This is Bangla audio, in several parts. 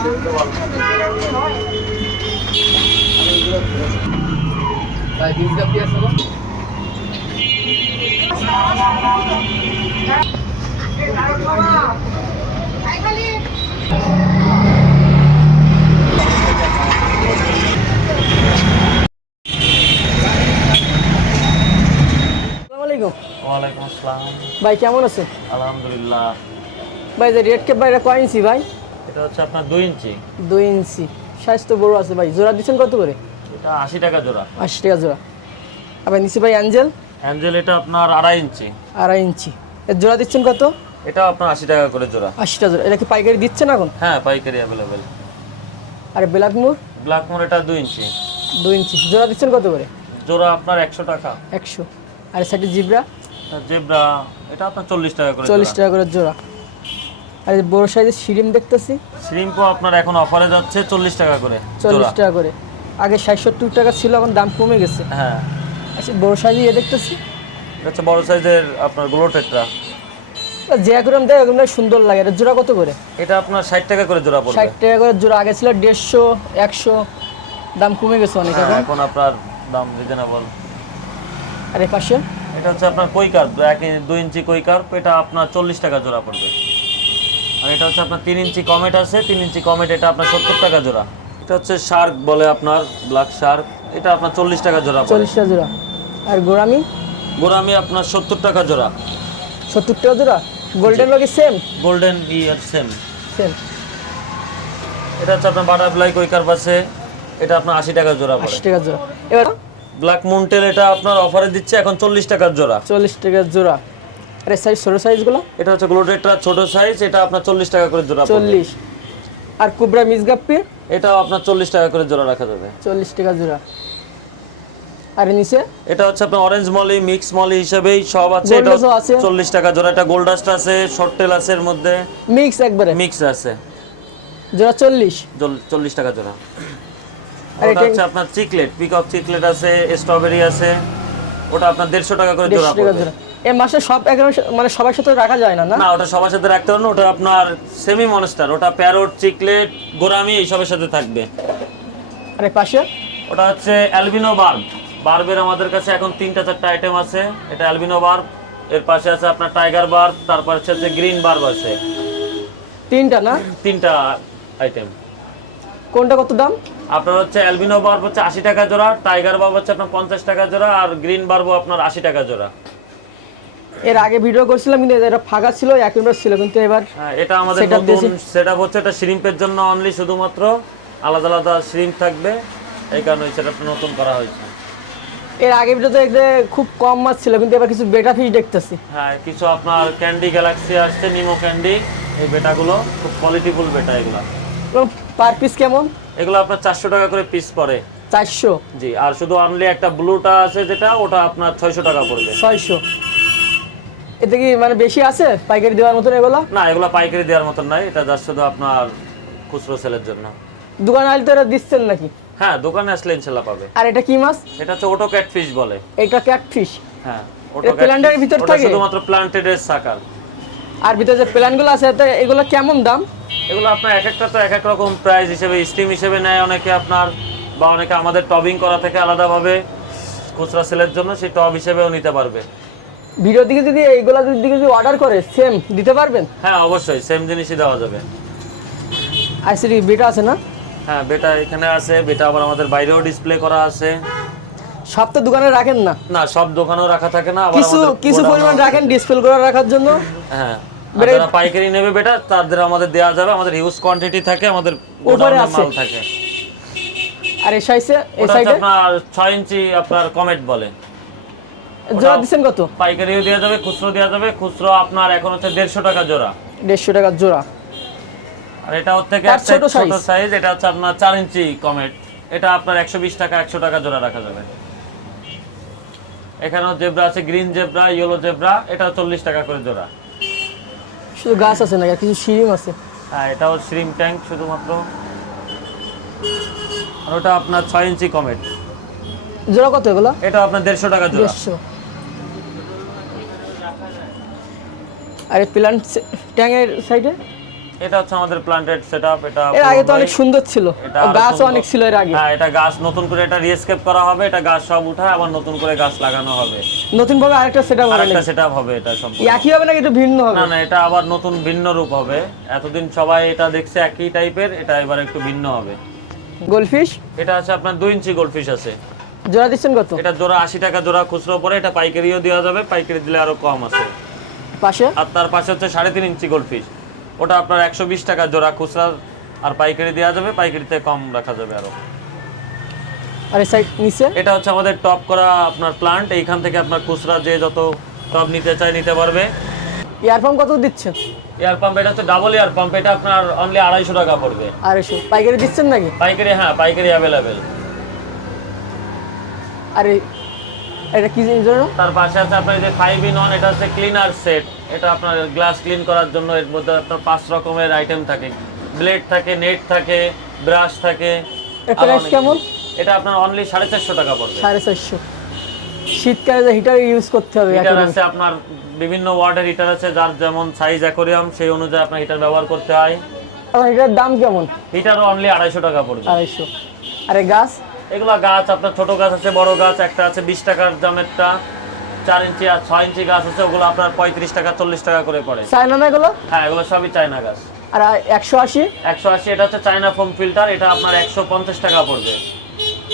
ভাই বিশ গাপ্পি আছে না? ওয়ালাইকুম আসসালাম। ভাই কেমন আছেন? আলহামদুলিল্লাহ। ভাই যে রেড ক্যাপ ভাইরা কয় ইঞ্চি ভাই? এটা হচ্ছে আপনার 2 ইঞ্চি। 2 ইঞ্চি সাইজ তো বড় আছে ভাই। জোড়া দিচ্ছেন কত করে? এটা 80 টাকা জোড়া। 80 টাকা জোড়া। আবার নিচে ভাই অ্যাঞ্জেল? অ্যাঞ্জেল এটা আপনার 2.5 ইঞ্চি। 2.5 ইঞ্চি। এর জোড়া দিচ্ছেন কত? এটা আপনার 80 টাকা করে জোড়া। 80 টাকা জোড়া। এটা কি পাইকারি দিচ্ছেন এখন? হ্যাঁ, পাইকারি অ্যাভেলেবেল। আর ব্ল্যাক মুর? ব্ল্যাক মোর এটা 2 ইঞ্চি। 2 ইঞ্চি। জোড়া দিচ্ছেন কত করে? জোড়া আপনার 100 টাকা। 100। আর সাইডে জিব্রা? জেব্রা এটা আপনার 40 টাকা করে। 40 টাকা করে জোড়া। আর এই বড় সাইজের শিরিম দেখতেছি? শ্রিম্পও আপনার এখন অফারে যাচ্ছে 40 টাকা করে। 40 টাকা করে। আগে 60-70 টাকা ছিল, এখন দাম কমে গেছে। হ্যাঁ। আচ্ছা বড় সাইজে ইয়ে দেখতেছি? এটা হচ্ছে বড় সাইজের আপনার গ্লোটেটরা। যে একরকম দেয় ওরকম সুন্দর লাগে। এটা জোড়া কত করে? এটা আপনার 60 টাকা করে জোড়া পড়বে। 60 টাকা করে জোড়া। আগে ছিল 150, 100, দাম কমে গেছে অনেক এখন। এখন আপনার দাম রিজনেবল। আর এই পাশে? এটা হচ্ছে আপনার কই কার্প, 2 ইঞ্চি কই কার্প, এটা আপনার 40 টাকা জোড়া পড়বে। আর এটা হচ্ছে আপনার 3 ইঞ্চি কমেট আছে, 3 ইঞ্চি কমেট, এটা আপনার 70 টাকা জোড়া। এটা হচ্ছে শার্ক বলে আপনার, ব্ল্যাক শার্ক, এটা আপনার 40 টাকা জোড়া পড়বে। 40 টাকা জোড়া। আর গোরামি? গোরামি আপনার 70 টাকা জোড়া। 70 টাকা জোড়া। গোল্ডেন লগে সেম? গোল্ডেন ইয়ার সেম। সেম। এটা হচ্ছে আপনার বাটারফ্লাই কই কার্প আছে, এটা আপনার 80 টাকা জোড়া পড়ে। 80 টাকা জোড়া। এবার ব্ল্যাক মুনটেল এটা আপনার অফারে দিচ্ছে এখন 40 টাকার জোড়া। 40 টাকা জোড়া। আর এই সাইজ ছোট সাইজগুলো? এটা হচ্ছে গ্লোটেটরা ছোট সাইজ, এটা আপনার 40 টাকা করে জোড়া পড়বে। 40। আর কুবরা মিসগাপ্পি? এটাও আপনার 40 টাকা করে জোড়া রাখা যাবে। 40 টাকা জোড়া। আর নিচে? এটা হচ্ছে আপনার অরেঞ্জ মলি, মিক্স মলি হিসেবেই সব আছে। এটা 40 টাকা জোড়া। এটা গোল্ড ডাস্ট আছে, শর্ট টেল আছে, এর মধ্যে মিক্স একবারে মিক্স আছে। জোড়া 40 টাকা জোড়া। আর এটা হচ্ছে আপনার চিকলেট, পিকক চিকলেট আছে, স্ট্রবেরি আছে, ওটা আপনার 150 টাকা করে জোড়া 150 টাকা পড়বে। জোড়া। এই মাসে সব একদম মানে সবার সাথে রাখা যায় না? না, ওটা সবার সাথে রাখতে পারবেন। ওটা আপনার সেমি মনস্টার, ওটা প্যারট, চিকলেট, গোরামি এই সবের সাথে থাকবে। আর এই পাশে? ওটা হচ্ছে অ্যালবিনো বার্ব। বার্বের আমাদের কাছে এখন 3-4টা আইটেম আছে। এটা অ্যালবিনো বার্ব, এর পাশে আছে আপনার টাইগার বার্ব, তারপর হচ্ছে গ্রিন বার্ব আছে। 3টা না? 3টা আইটেম। কোনটা কত দাম? আপনার হচ্ছে অ্যালবিনো বার্ব হচ্ছে 80 টাকা জোড়া, টাইগার বার্ব হচ্ছে আপনার 50 টাকা জোড়া, আর গ্রিন বার্বও আপনার 80 টাকা জোড়া। এর আগে ভিডিও করছিলাম কিন্তু এটা ফাঁকা ছিল, একবার ছিল, কিন্তু এবার এটা আমাদের নতুন সেটআপ হচ্ছে। এটা শ্রিম্পের জন্য অনলি, শুধুমাত্র আলাদা আলাদা শ্রিম্প থাকবে, এই কারণে এই সেটআপটা নতুন করা হয়েছে। এর আগে ভিডিওতে একটা খুব কম মাছ ছিল, কিন্তু এবার কিছু বেটা ফিশ দেখতেছি। হ্যাঁ, কিছু আপনার ক্যান্ডি গ্যালাক্সি আসছে, নিমো ক্যান্ডি, এই বেটাগুলো খুব কোয়ালিটিফুল বেটা এগুলো। পার পিস কেমন? এগুলো আপনার 400 টাকা করে পিস পড়ে। 400? জি। আর শুধু অনলি একটা ব্লুটা আছে যেটা, ওটা আপনার 600 টাকা পড়বে। 600? এতে কি মানে বেশি আছে পাইকারি দেওয়ার মতন এগুলো? না, এগুলো পাইকারি দেওয়ার মতন নাই, এটা জাস্ট শুধু আপনার খুচরো সেলের জন্য। দোকানে আসলে তো এটা দিচ্ছেন নাকি? হ্যাঁ, দোকানে আসলে ইনশাআল্লাহ পাবে। আর এটা কি মাছ? এটা হচ্ছে ওটো ক্যাটফিশ বলে। এটা ক্যাটফিশ? হ্যাঁ, এটা প্ল্যান্টের ভিতর থাকে? শুধুমাত্র প্ল্যান্টেডের সাকার। আর ভিতরে যে প্ল্যানগুলো আছে এগুলো কেমন দাম? এগুলো আপনার এক একটা তো এক এক রকম প্রাইস হিসেবে, স্টিম হিসেবে নেয় অনেকে আপনার, বা অনেকে আমাদের টবিং করা থেকে আলাদাভাবে খুচরা সেলের জন্য সেই টব হিসেবেও নিতে পারবে। ভিডিও দিকে যদি এইগুলা দিকে যদি অর্ডার করে সেম দিতে পারবেন? হ্যাঁ, অবশ্যই সেম জিনিসই দেওয়া যাবে। আইসিডি বেটা আছে না? হ্যাঁ, বেটা এখানে আছে, বেটা আবার আমাদের বাইরেও ডিসপ্লে করা আছে। সব তো দোকানে রাখেন না? না, সব দোকানেও রাখা থাকে না, আবার কিছু পরিমাণ রাখেন ডিসপ্লে করে রাখার জন্য। হ্যাঁ, যারা পাইকারি নেবে বেটা তাদের আমাদের দেওয়া যাবে, আমাদের হিউজ কোয়ান্টিটি থাকে, আমাদের উপরে মাল থাকে। আর এই সাইজে এই ওটা সাইডে আপনার 6 ইঞ্চি আপনার কমেট বলে। জোড়া দিবেন কত? পাইকারিও দেওয়া যাবে, খুচরো দেওয়া যাবে। খুচরো আপনার এখন হচ্ছে 150 টাকা জোড়া। 150 টাকা জোড়া। আর এটা হচ্ছে ছোট সাইজ, এটা হচ্ছে আপনার 4 ইঞ্চি কমেট, এটা আপনার 120 টাকা 100 টাকা জোড়া রাখা যাবে। এখানেও জেব্রা আছে, গ্রিন জেব্রা, ইয়েলো জেব্রা, এটা 40 টাকা করে জোড়া। শুধু গাছ আছে না, কিছু শিরিম আছে? হ্যাঁ, এটাও শ্রিম ট্যাঙ্ক শুধুমাত্র। আর ওটা আপনার 6 ইঞ্চি কমেট। জোড়া কত এগুলো? এটা আপনার 150 টাকা জোড়া। 150। আর এই প্ল্যান্ট ট্যাঙ্কের সাইডে? এটা হচ্ছে আমাদের প্ল্যান্টেড সেটআপ। এটা এর আগে তো অনেক সুন্দর ছিল, এটা ও আরো গাছও সুন্দর। অনেক ছিল এর আগে। হ্যাঁ, এটা গাছ নতুন করে এটা রিস্কেপ করা হবে, এটা গাছ সব উঠায় আবার নতুন করে গাছ লাগানো হবে, নতুন ভাবে আরেকটা সেটআপ হবে আরেকটা নাকি? সেটআপ হবে এটা সম্পূর্ণ। একই হবে নাকি একটু ভিন্ন হবে? না না, এটা আবার নতুন ভিন্ন রূপ হবে। এতদিন সবাই এটা দেখছে একই টাইপের, এটা এবার একটু ভিন্ন হবে। গোল্ডফিশ এটা আছে আপনার 2 ইঞ্চি গোল্ডফিশ আছে। জোড়া দিচ্ছেন কত? এটা জোড়া 80 টাকা জোড়া খুচরো পড়ে, এটা পাইকারিও দেওয়া যাবে, পাইকারি দিলে আরো কম আছে। পাশে আর তার পাশে হচ্ছে 3.5 ইঞ্চি গোল্ডফিশ, ওটা আপনার 120 টাকা জোড়া খুচরা, আর পাইকারি দেওয়া যাবে, পাইকারিতে কম রাখা যাবে আরো। আর এই সাইড নিচে এটা হচ্ছে আমাদের টপ করা আপনার প্লান্ট, এইখান থেকে আপনার খুচরা যে যত টপ নিতে চায় নিতে পারবে। এয়ার পাম্প কত দিচ্ছেন? এয়ার পাম্প এটা হচ্ছে ডাবল এয়ার পাম্প, এটা আপনার অনলি 250 টাকা পড়বে। 250 পাইকারি দিচ্ছেন নাকি? পাইকারি, হ্যাঁ পাইকারি অ্যাভেলেবেল। আর এটা কি জিনিস জানো? তার পাশে আছে আপনার এই যে 5 in 1, এটা হচ্ছে ক্লিনার সেট। এটা আপনার গ্লাস ক্লিন করার জন্য এর মধ্যে আপনার 5 রকমের আইটেম থাকে, ব্লেড থাকে, নেট থাকে, ব্রাশ থাকে। এর আরো প্রাইস অনেক কেমন? কিছু। এটা আপনার অনলি 450 টাকা পড়বে। 450। শীতকালে যে হিটার ইউজ করতে হবে হিটার এখন। আছে আপনার বিভিন্ন ওয়াটের হিটার আছে, যার যেমন সাইজ অ্যাকোয়ারিয়াম সেই অনুযায়ী আপনার হিটার ব্যবহার করতে হয়। আর এটার দাম কেমন? হিটারও অনলি 250 টাকা পড়বে। 250। আর এই গাছ? এগুলা গাছ আপনার ছোট গাছ আছে, বড় গাছ একটা আছে 20 টাকার দামেরটা, 4 ইঞ্চি আর 6 ইঞ্চি গাছ আছে, ওগুলো আপনার 35 টাকা 40 টাকা করে পড়ে। চায়না না এগুলো? হ্যাঁ, এগুলো সবই চায়না গাছ। আর 180? 180 এটা হচ্ছে চায়না ফোম ফিল্টার, এটা আপনার 150 টাকা পড়বে।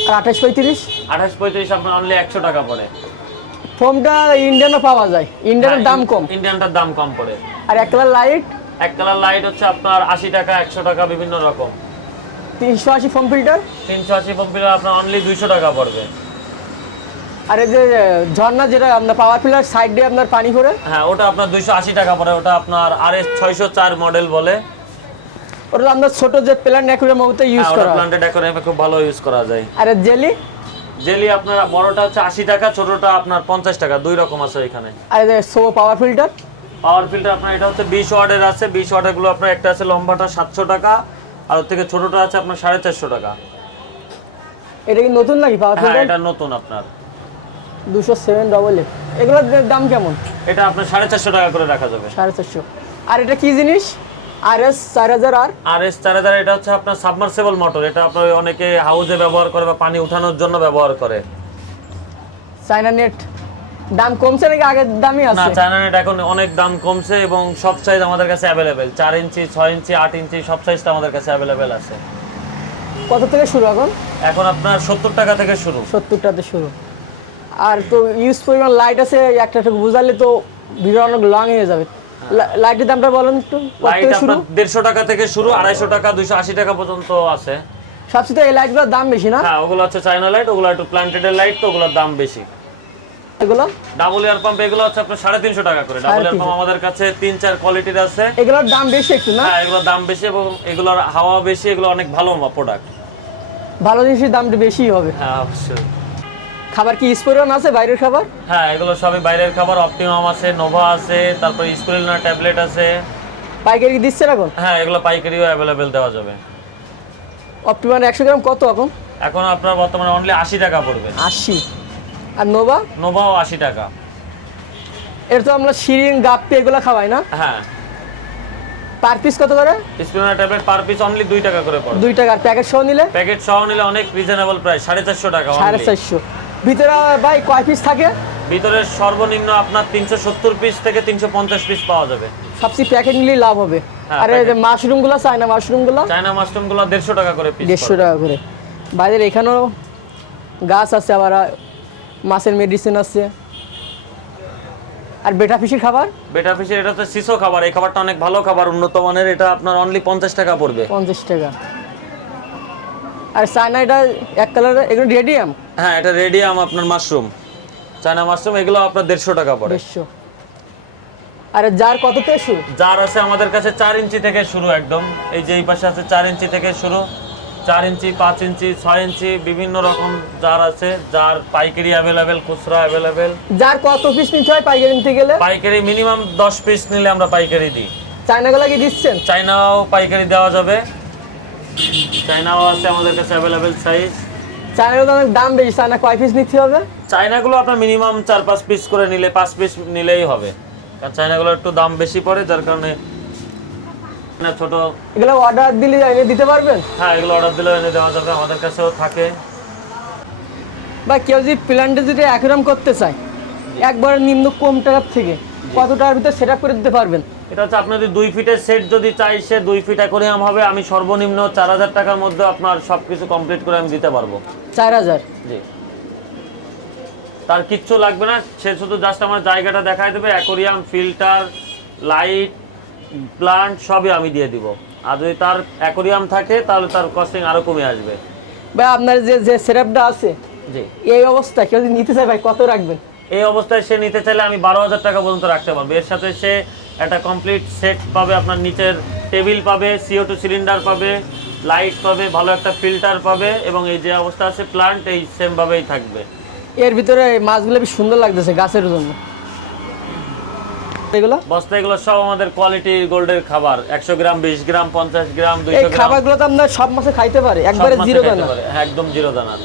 আর 28 35? 28 35 আপনার অনলি 100 টাকা পড়ে। ফোমটা ইন্ডিয়ানও পাওয়া যায়, ইন্ডিয়ানের দাম কম। ইন্ডিয়ানটার দাম কম পড়ে। আর এক কালার লাইট? এক কালার লাইট হচ্ছে আপনার 80 টাকা 100 টাকা বিভিন্ন রকম। 380 ফোম ফিল্টার? 380 ফোম ফিল্টার আপনার অনলি 200 টাকা পড়বে। আর এই যে ঝর্ণা যেটা আপনার পাওয়ার ফিল্টার সাইড দিয়ে আপনার পানি করে? হ্যাঁ, ওটা আপনার 280 টাকা পড়ে, ওটা আপনার RS 604 মডেল বলে। ওটা আপনার ছোট যে প্ল্যান্ট অ্যাকুয়ারিয়াম মধ্যে ইউজ হ্যাঁ, ওটা করা হয়। প্ল্যান্টেড অ্যাকোয়ারিয়ামে খুব ভালো ইউজ করা যায়। আর জেলি? জেলি আপনার বড়টা হচ্ছে 80 টাকা, ছোটটা আপনার 50 টাকা, দুই রকম আছে এখানে। আর এই যে so power filter? Power filter আপনার এটা হচ্ছে 20 ওয়াটের আছে, 20 ওয়াটের গুলো আপনার একটা আছে লম্বাটা 700 টাকা, আর ওর থেকে ছোটটা আছে আপনার 450 টাকা। এটা কি নতুন নাকি পাওয়ার হ্যাঁ, ফিল্টার? এটা নতুন আপনার। 207 এগুলোর দাম কেমন? এটা আপনার 450 টাকা করে রাখা যাবে। 450। আর এটা কি জিনিস? RS 4000? আর RS 4000 এটা হচ্ছে আপনার সাবমার্সিবল মোটর, এটা আপনার অনেকে হাউজে ব্যবহার করে বা পানি উঠানোর জন্য ব্যবহার করে। চায়না নেট দাম কমছে নাকি আগের দামই না, আছে? চায়না নেট এখন অনেক দাম কমছে এবং সব সাইজ আমাদের কাছে অ্যাভেলেবেল, 4 ইঞ্চি 6 ইঞ্চি 8 ইঞ্চি সব সাইজটা আমাদের কাছে অ্যাভেলেবেল আছে। কত থেকে শুরু এখন? এখন আপনার 70 টাকা থেকে শুরু। 70 টাতে শুরু। আর তো ইউজ পরিমাণ লাইট আছে, একটা একটু বুঝালে তো ভিডিও অনেক লং হয়ে যাবে। লাইটের দামটা বলেন একটু। কত লাইট থেকে শুরু? আপনার 150 টাকা থেকে শুরু, 250 টাকা 280 টাকা পর্যন্ত আছে। সবচেয়ে এই লাইটগুলোর দাম বেশি না? হ্যাঁ, ওগুলো হচ্ছে চায়না লাইট, ওগুলো একটু প্ল্যান্টেডের লাইট, তো ওগুলোর দাম বেশি। এগুলো ডাবল এয়ার পাম্প এগুলো হচ্ছে আপনার 350 টাকা করে। ডাবল এয়ার পাম্প আমাদের কাছে 3-4 কোয়ালিটির আছে। এগুলোর দাম বেশি একটু না? হ্যাঁ, এগুলোর দাম বেশি এবং এগুলোর হাওয়া বেশি, এগুলো অনেক ভালো প্রোডাক্ট। ভালো জিনিসের দামটা বেশিই হবে। হ্যাঁ, অবশ্যই। খাবার কি স্পোরন আছে, বাইরের খাবার? হ্যাঁ, এগুলো সবই বাইরের খাবার। অপটিমাম আছে, নোভা আছে, তারপর স্পিরুলিনা ট্যাবলেট আছে। পাইকারি দিচ্ছেন এখন? হ্যাঁ, এগুলো পাইকারিও অ্যাভেলেবেল দেওয়া যাবে। অপটিমান 100 গ্রাম কত এখন? এখন আপনার বর্তমানে অনলি 80 টাকা পড়বে। 80। আর নোভা? নোভাও 80 টাকা। এর তো আমরা শিরিন গাপ্পি এগুলো খাওয়াই না? হ্যাঁ, পার পিস কত করে? Spirulina tablet per piece only 2 টাকা করে পড়বে। 2 টাকা। আর প্যাকেট সহ নিলে? প্যাকেট সহ নিলে অনেক রিজনেবল প্রাইস, 450 টাকা only। 450। ভিতরে ভাই কয় পিস থাকে? ভিতরে সর্বনিম্ন আপনার 370 পিস থেকে 350 পিস পাওয়া যাবে। সবচেয়ে প্যাকেট নিলেই লাভ হবে। হ্যাঁ, আর এই যে মাশরুমগুলো, চায়না মাশরুমগুলো চায়না মাশরুমগুলো 150 টাকা করে পিস। 150 টাকা করে। বাইরের এখানেও গাছ আছে, আবার মাছের মেডিসিন আছে। আর বেটা ফিশের খাবার? বেটা ফিশের এটা হচ্ছে সিসো খাবার, এই খাবারটা অনেক ভালো খাবার, উন্নত মানের। এটা আপনার অনলি 50 টাকা পড়বে। 50 টাকা। আর চায়না এটা এক কালার, এগুলো রেডিয়াম? হ্যাঁ, এটা রেডিয়াম আপনার মাশরুম, চায়না মাশরুম, এগুলো আপনার 150 টাকা পড়ে। 150। আর জার কত থেকে শুরু? জার আছে আমাদের কাছে 4 ইঞ্চি থেকে শুরু, একদম এই যে এই পাশে আছে 4 ইঞ্চি থেকে শুরু, 4 ইঞ্চি 5 ইঞ্চি 6 ইঞ্চি বিভিন্ন রকম জার আছে। জার পাইকারি অ্যাভেলেবেল, খুচরা অ্যাভেলেবেল। জার কত পিস নিতে হয় পাইকারি নিতে গেলে? পাইকারি মিনিমাম 10 পিস নিলে আমরা পাইকারি দিই। চায়নাগুলো কি দিচ্ছেন? চায়নাও পাইকারি দেওয়া যাবে, চায়নাও আছে আমাদের কাছে অ্যাভেলেবেল সাইজ। চায়নাগুলো অনেক দাম বেশি, চায়না কয় পিস নিতে হবে? চায়নাগুলো আপনার মিনিমাম 4-5 পিস করে নিলে, 5 পিস নিলেই হবে, কারণ চায়নাগুলো একটু দাম বেশি পড়ে, যার কারণে না ছোট, এগুলো অর্ডার দিলে এনে দিতে পারবেন? হ্যাঁ এগুলো অর্ডার দিলেও এনে দেওয়া যাবে, আমাদের কাছেও থাকে। বা কেউ যদি প্ল্যান্টে যদি অ্যাকুরিয়াম করতে চায় একবারে নিম্ন কম টাকার থেকে কত টাকার ভিতরে সেট আপ করে দিতে পারবেন? এটা হচ্ছে আপনার যদি 2 ফিটের সেট যদি চাই, সে 2 ফিট অ্যাকোয়ারিয়াম হবে, আমি সর্বনিম্ন 4000 টাকার মধ্যে আপনার সবকিছু কমপ্লিট করে আমি দিতে পারবো। 4000? জি, তার কিচ্ছু লাগবে না, সে শুধু জাস্ট আমার জায়গাটা দেখায় দেবে, অ্যাকোয়ারিয়াম, ফিল্টার, লাইট, প্লান্ট সবই আমি দিয়ে দিব। আর যদি তার অ্যাকোয়ারিয়াম থাকে তাহলে তার কস্টিং আরো কমে আসবে। বা আপনার যে যে সেট আপটা আছে জি, এই অবস্থায় কেউ যদি নিতে চায় ভাই কত রাখবেন? এই অবস্থায় সে নিতে চাইলে আমি 12,000 টাকা পর্যন্ত রাখতে পারবো। এর সাথে সে একটা কমপ্লিট সেট পাবে, আপনার নিচের টেবিল পাবে, CO2 সিলিন্ডার পাবে, লাইট পাবে, ভালো একটা ফিল্টার পাবে, এবং এই যে অবস্থা আছে প্লান্ট এই সেমভাবেই থাকবে। এর ভিতরে মাছগুলো বেশ সুন্দর লাগতেছে গাছের জন্য। এগুলো বস্তা এগুলো সব আমাদের কোয়ালিটি গোল্ডের খাবার, 100 গ্রাম, 20 গ্রাম, 50 গ্রাম, এই 200 গ্রাম। খাবারগুলো তো আপনার সব মাছে খাইতে পারে সব একবারে মাছে জিরো খাইতে দানা? পারে, হ্যাঁ, একদম জিরো দানার।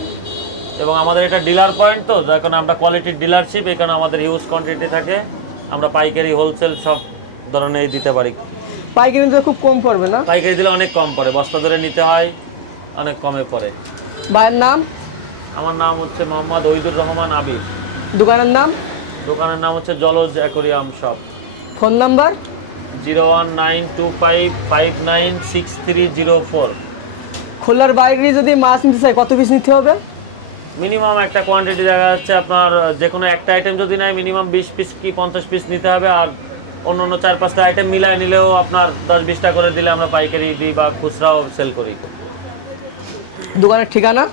এবং আমাদের এটা ডিলার পয়েন্ট, তো যার কারণে আমরা কোয়ালিটির ডিলারশিপ, এখানে আমাদের হিউজ কোয়ান্টিটি থাকে, আমরা পাইকারি, হোলসেল সব ধরনের দিতে পারি। পাইকারি নিতে খুব কম পড়বে না? পাইকারি দিলে অনেক কম পড়ে, বস্তা ধরে নিতে হয়, অনেক কমে পড়ে। ভাইয়ের নাম? আমার নাম হচ্ছে মোহাম্মদ ওহিদুর রহমান আবির। দোকানের নাম? দোকানের নাম হচ্ছে জলজ অ্যাকোয়ারিয়াম শপ। Phone number? 01925596304। খোলার বাইরে যদি মাছ নিতে চাই কত পিস নিতে হবে? মিনিমাম একটা কোয়ান্টিটি দেখা যাচ্ছে আপনার, যে কোনো একটা আইটেম যদি নেয় মিনিমাম 20 পিস কি 50 পিস নিতে হবে। আর অন্য অন্য 4-5টা আইটেম মিলায় নিলেও আপনার 10-20টা করে দিলে আমরা পাইকারি দিই বা খুচরাও সেল করি। দোকানের ঠিকানা?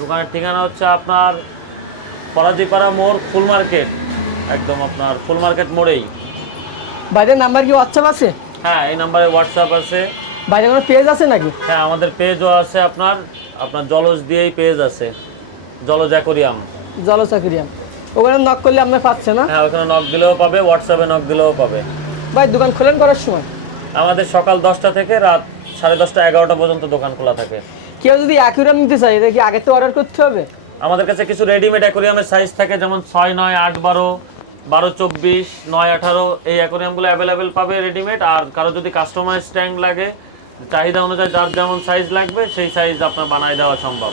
দোকানের ঠিকানা হচ্ছে আপনার পরাজিপাড়া মোড়, ফুল মার্কেট, একদম আপনার ফুল মার্কেট মোড়েই। বাইরের নাম্বার কি হোয়াটসঅ্যাপ আছে? হ্যাঁ, এই নাম্বারে হোয়াটসঅ্যাপ আছে। বাইরে কোনো পেজ আছে নাকি? হ্যাঁ, আমাদের পেজও আছে, আপনার আপনার জলজ দিয়েই পেজ আছে, জলজ অ্যাকোয়ারিয়াম। জলজ অ্যাকুরিয়াম, ওখানে নক করলে আপনার পাচ্ছে না? হ্যাঁ, ওখানে নক দিলেও পাবে, হোয়াটসঅ্যাপে নক দিলেও পাবে। ভাই দোকান খোলেন করার সময়? আমাদের সকাল 10টা থেকে রাত 10:30 11টা পর্যন্ত দোকান খোলা থাকে। কেউ যদি অ্যাকুরিয়াম নিতে চায় এটা কি আগে তো অর্ডার করতে হবে? আমাদের কাছে কিছু রেডিমেড অ্যাকোয়ারিয়ামের সাইজ থাকে, যেমন 6, 9, 8, 12, 12, 24, 9, 18, এই অ্যাকোয়ারিয়ামগুলো অ্যাভেলেবেল পাবে রেডিমেড। আর কারো যদি কাস্টমাইজ ট্যাঙ্ক লাগে, চাহিদা অনুযায়ী যার যেমন সাইজ লাগবে সেই সাইজ আপনার বানায় দেওয়া সম্ভব।